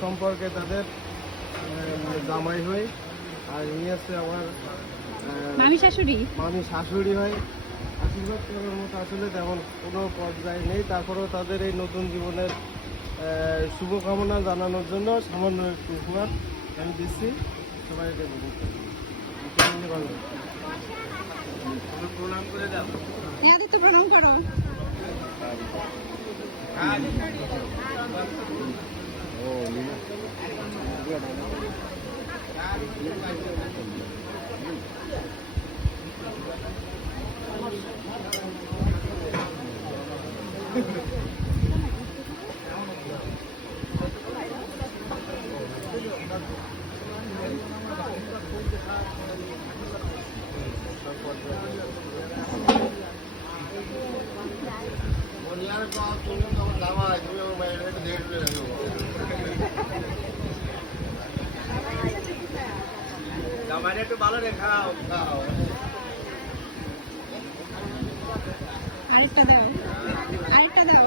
সম্পর্কে তাদের জামাই হই। আর ইনি আছে আমার মামি শাশুড়ি হয়। আশীর্বাদ করার মতো আসলে তেমন কোনো পর্যায়ে নেই, তারপরেও তাদের এই নতুন জীবনের শুভকামনা জানানোর জন্য সামান্য একটু উপহার আমি দিচ্ছি। সবাই এটা প্রণাম করে দাও। আদিত্য প্রণাম করো। একটু ভালো রেখাও। আরেকটা দাও, আরেকটা দাও।